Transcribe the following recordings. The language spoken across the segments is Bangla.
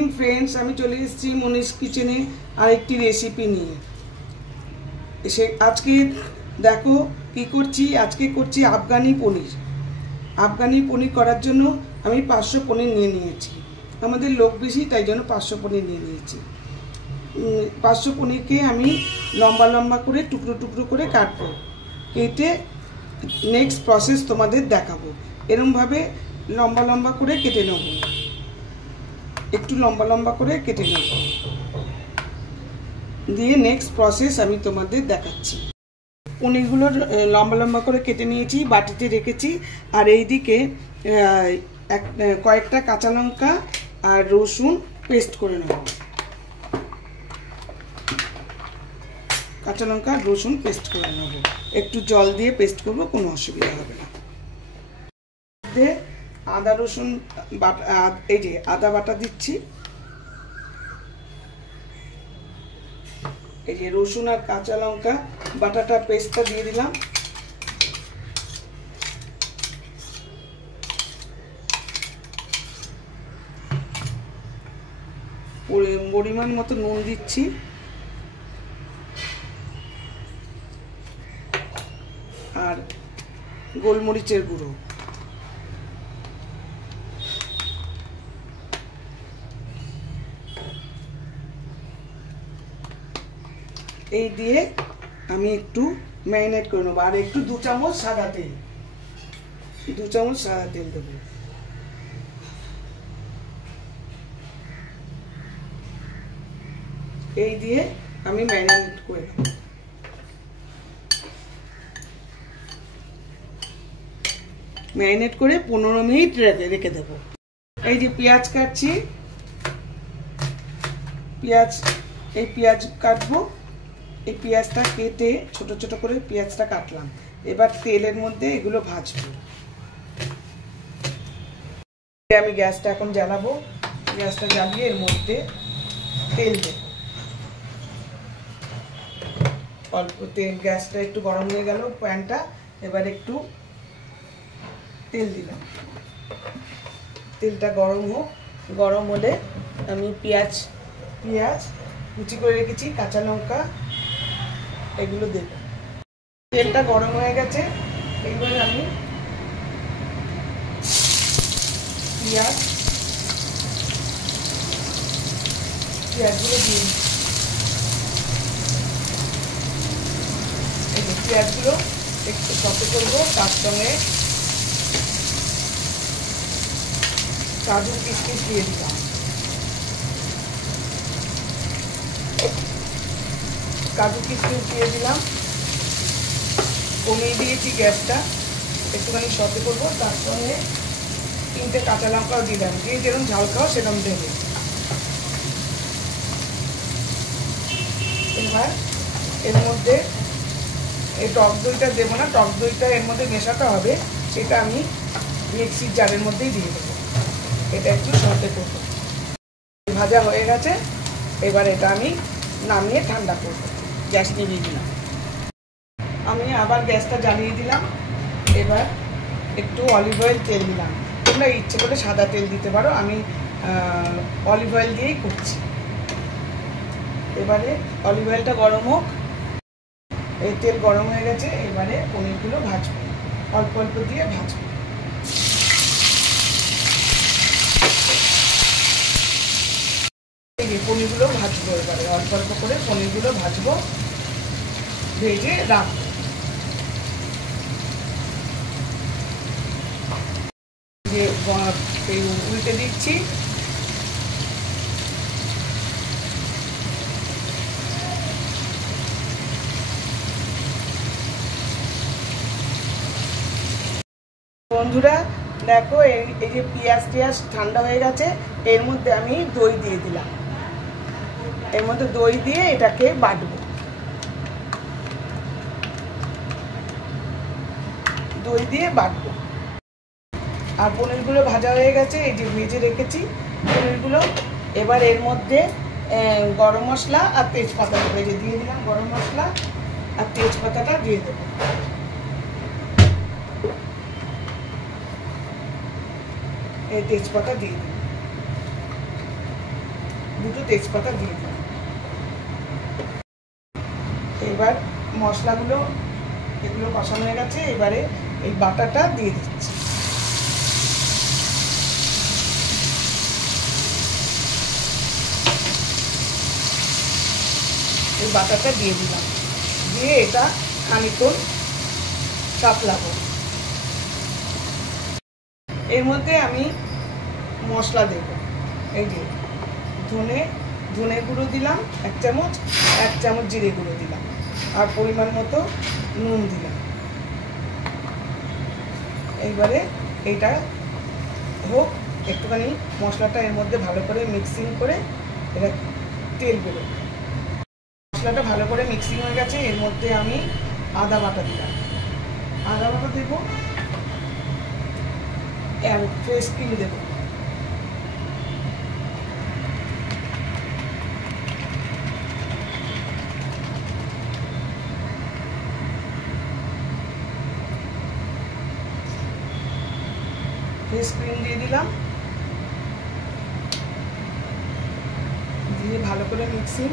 মর্নিং ফ্রেন্ডস, আমি চলে এসেছি মনীষ কিচেনে আরেকটি রেসিপি নিয়ে। আজকে দেখো কি করছি। আজকে করছি আফগানি পনির। আফগানি পনির করার জন্য আমি 500 পনির নিয়ে নিয়েছি। আমাদের লোক বেশি, তাই জন্য 500 পনির নিয়ে নিয়েছি। 500 পনিরকে আমি লম্বা লম্বা করে টুকরো টুকরো করে কাটবো। কেটে নেক্সট প্রসেস তোমাদের দেখাবো। এরমভাবে লম্বা লম্বা করে কেটে নেব, একটু লম্বা লম্বা করে কেটে নেব, দিয়ে নেক্সট প্রসেস আমি তোমাদের দেখাচ্ছি। পনিরগুলো লম্বা লম্বা করে কেটে নিয়েছি, বাটিতে রেখেছি। আর এইদিকে কয়েকটা কাঁচা লঙ্কা আর রসুন পেস্ট করে নেব। কাঁচা লঙ্কা আর রসুন পেস্ট করে নেব, একটু জল দিয়ে পেস্ট করব, কোনো অসুবিধা হবে না। আদা রসুন বাটা, এই যে আদা বাটা দিচ্ছি। এই যে রসুন আর কাঁচা লঙ্কা বাটাটা পেস্টটা দিয়ে দিলাম। পরিমাণ মতো নুন দিচ্ছি, আর গোলমরিচের গুঁড়ো। এই দিয়ে আমি একটু ম্যারিনেট করে নেবো। আর একটু 2 চামচ সাদা তেল, 2 চামচ সাদা তেল দেবো। এই দিয়ে আমি ম্যারিনেট করে নেব। ম্যারিনেট করে 15 মিনিট রেখে দেবো। এই যে পেঁয়াজ কাটছি, পেঁয়াজ কাটবো। এই পেঁয়াজটা কেটে ছোট ছোট করে পেঁয়াজটা কাটলাম। এবার তেলের মধ্যে এগুলো ভাজবো। আমি গ্যাসটা এখন জ্বালাবো। গ্যাসটা জ্বালিয়ে এর মধ্যে তেল দেব। অল্প তেল, গ্যাসটা একটু গরম হয়ে গেল প্যানটা। এবার একটু তেল দিলাম। তেলটা গরম হোক। গরম হলে আমি পেঁয়াজ কুচি করে রেখেছি, কাঁচা লঙ্কা এগুলো দেব। তেলটা গরম হয়ে গেছে। এবার আমি পেঁয়াজগুলো দিয়ে দিচ্ছি। পেঁয়াজগুলো একটু সতে করবো। তার সঙ্গে কাজু কিশমিশ দিয়ে দিলাম। কাজু কিশমিশ দিয়ে দিলাম। কমিয়ে দিয়েছি গ্যাসটা, একটুখানি সতে করবো। তার সঙ্গে 3টে কাঁচা লঙ্কাও দিলাম। দিয়ে যেরকম ঝাল খাও সেরকম দেবে। এবার এর মধ্যে এই টক দইটা দেবো না, টক দইটা এর মধ্যে মেশাতে হবে। সেটা আমি মিক্সির জারের মধ্যেই দিয়ে দেবো। এটা একটু সতে করবো। ভাজা হয়ে গেছে। এবার এটা আমি নামিয়ে ঠান্ডা করবো। গ্যাস নিভিয়ে দিলাম। আমি আবার গ্যাসটা জ্বালিয়ে দিলাম। এবার একটু অলিভ অয়েল তেল দিলাম। তোমরা ইচ্ছে করে সাদা তেল দিতে পারো, আমি অলিভ অয়েল দিয়েই করছি। এবারে অলিভ অয়েলটা গরম হোক। এই তেল গরম হয়ে গেছে। এবারে পনিরগুলো ভাজবো, অল্প অল্প দিয়ে ভাজবো। এই পনিরগুলো ভাজবো। এবারে অল্প অল্প করে পনিরগুলো ভাজবো, ভেজে রাখবো। যে উল্টে দিচ্ছি। বন্ধুরা দেখো, এই যে পেঁয়াজ ঠান্ডা হয়ে গেছে। এর মধ্যে আমি দই দিয়ে দিলাম। এর মধ্যে দই দিয়ে এটাকে বাটবো। দই দিয়ে বাটবো। আর পনিরগুলো ভাজা হয়ে গেছে। এই যে ভেজে রেখেছি পনিরগুলো। এবার এর মধ্যে গরম মশলা আর তেজপাতা ভেজে দিয়ে দিলাম। গরম মশলা আর তেজপাতাটা দিয়ে দেবো। এই তেজপাতা দিয়ে দিলাম। দুটো তেজপাতা দিয়ে দিলাম। এবার মশলাগুলো এগুলো কষানো হয়ে গেছে, এবারে এই বাটাটা দিয়ে দিচ্ছি। এই বাটাটা দিয়ে দিলাম, দিয়ে এটা খানিকক্ষণ চাপলাবো। এর মধ্যে আমি মশলা দেব। এই যে ধনে গুঁড়ো দিলাম 1 চামচ, 1 চামচ জিরে গুঁড়ো দিলাম, আর পরিমাণ মতো নুন দিলাম। এইবারে এইটা হোক একটুখানি, মশলাটা এর মধ্যে ভালো করে মিক্সিং করে এটা তেল বেরোবে। মশলাটা ভালো করে মিক্সিং হয়ে গেছে, এর মধ্যে আমি আদা বাটা দিলাম। আদা বাটা দেবো, আর ফ্রেশ ক্রিম দেবো। ফ্রেশ ক্রিম দিয়ে দিলাম, দিয়ে ভালো করে মিক্সিং।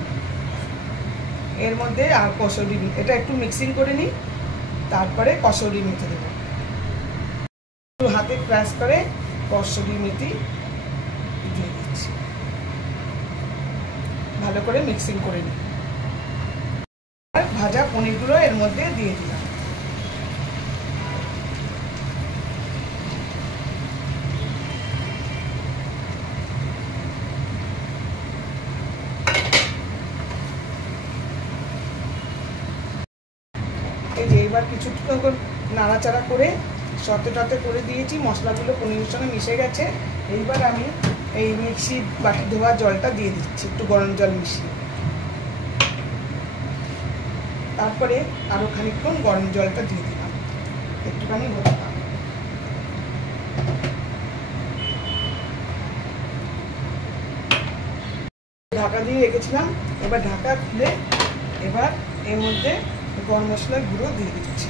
এর মধ্যে আর কসুরি মেথি, এটা একটু মিক্সিং করে নিই, তারপরে কসুরি মেথি দেবো। একটু হাতে ক্রাশ করে কসুরি মেথি দিয়ে দিচ্ছি, ভালো করে মিক্সিং করে নিই। আর ভাজা পনিরগুলো এর মধ্যে দিয়ে দিলাম। এই যে এবার কিছুক্ষণ নাড়াচাড়া করে সতেটাতে করে দিয়েছি, মশলাগুলো পনিরের সঙ্গে মিশে গেছে। এইবার আমি এই মিক্সি বাটি ধোয়া জলটা দিয়ে দিচ্ছি, একটু গরম জল মিশিয়ে। তারপরে আরও খানিকক্ষণ গরম জলটা দিয়ে দিলাম, একটুখানি হতাম। ঢাকা দিয়ে রেখেছিলাম, এবার ঢাকা খুলে এবার এর মধ্যে গরম মশলার গুঁড়ো দিয়ে দিচ্ছি।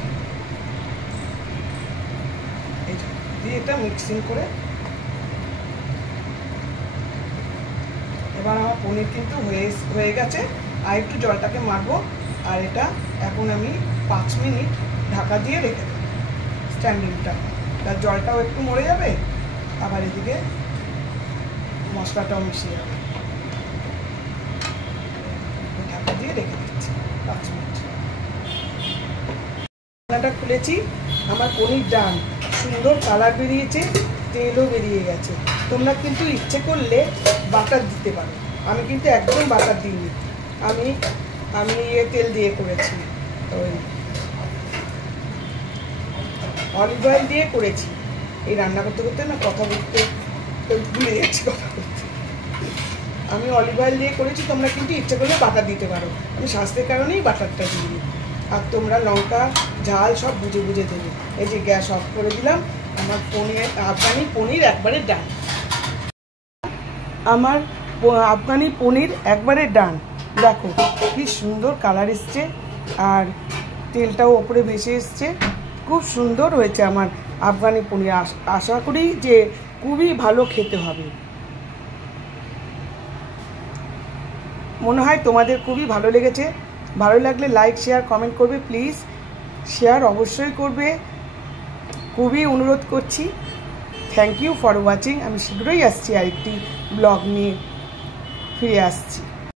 দিয়ে এটা মিক্সিং করে এবার আমার পনির কিন্তু হয়ে গেছে। আর একটু জলটাকে মারবো, আর এটা এখন আমি 5 মিনিট ঢাকা দিয়ে রেখে দেবো স্ট্যান্ডিংটা, তার জলটাও একটু মরে যাবে, আবার এদিকে মশলাটাও মিশিয়ে যাবে। ঢাকা দিয়ে রেখে দিচ্ছি 5 মিনিট। ঢাকনাটা খুলেছি, আমার পনির ডান, সুন্দর কালার বেরিয়েছে, তেলও বেরিয়ে গেছে। তোমরা কিন্তু ইচ্ছে করলে বাটার দিতে পারো, আমি কিন্তু একদম বাটার দিইনি, আমি তেল দিয়ে করেছি, ওই অলিভ অয়েল দিয়ে করেছি। এই রান্না করতে করতে না কথা বলতে ভুলে যাচ্ছি, কথা বলতে। আমি অলিভ অয়েল দিয়ে করেছি, তোমরা কিন্তু ইচ্ছে করলে বাটার দিতে পারো, আমি স্বাস্থ্যের কারণেই বাটারটা দিই। আর তোমরা লঙ্কা ঝাল সব বুঝে বুঝে দেবে। এই যে গ্যাস অফ করে দিলাম, আমার আফগানি পনির একবারে ডান। আমার আফগানি পনির একবারে ডান। দেখো কি সুন্দর কালার এসছে, আর তেলটাও ওপরে ভেসে এসছে, খুব সুন্দর হয়েছে আমার আফগানি পনির। আশা করি যে খুবই ভালো খেতে হবে। মনে হয় তোমাদের খুবই ভালো লেগেছে। ভালো লাগলে লাইক শেয়ার কমেন্ট করবে, প্লিজ শেয়ার অবশ্যই করবে, খুবই অনুরোধ করছি। Thank you for watching. আমি শীঘ্রই আসছি আরেকটি ব্লগ নিয়ে, ফিরে আসছি।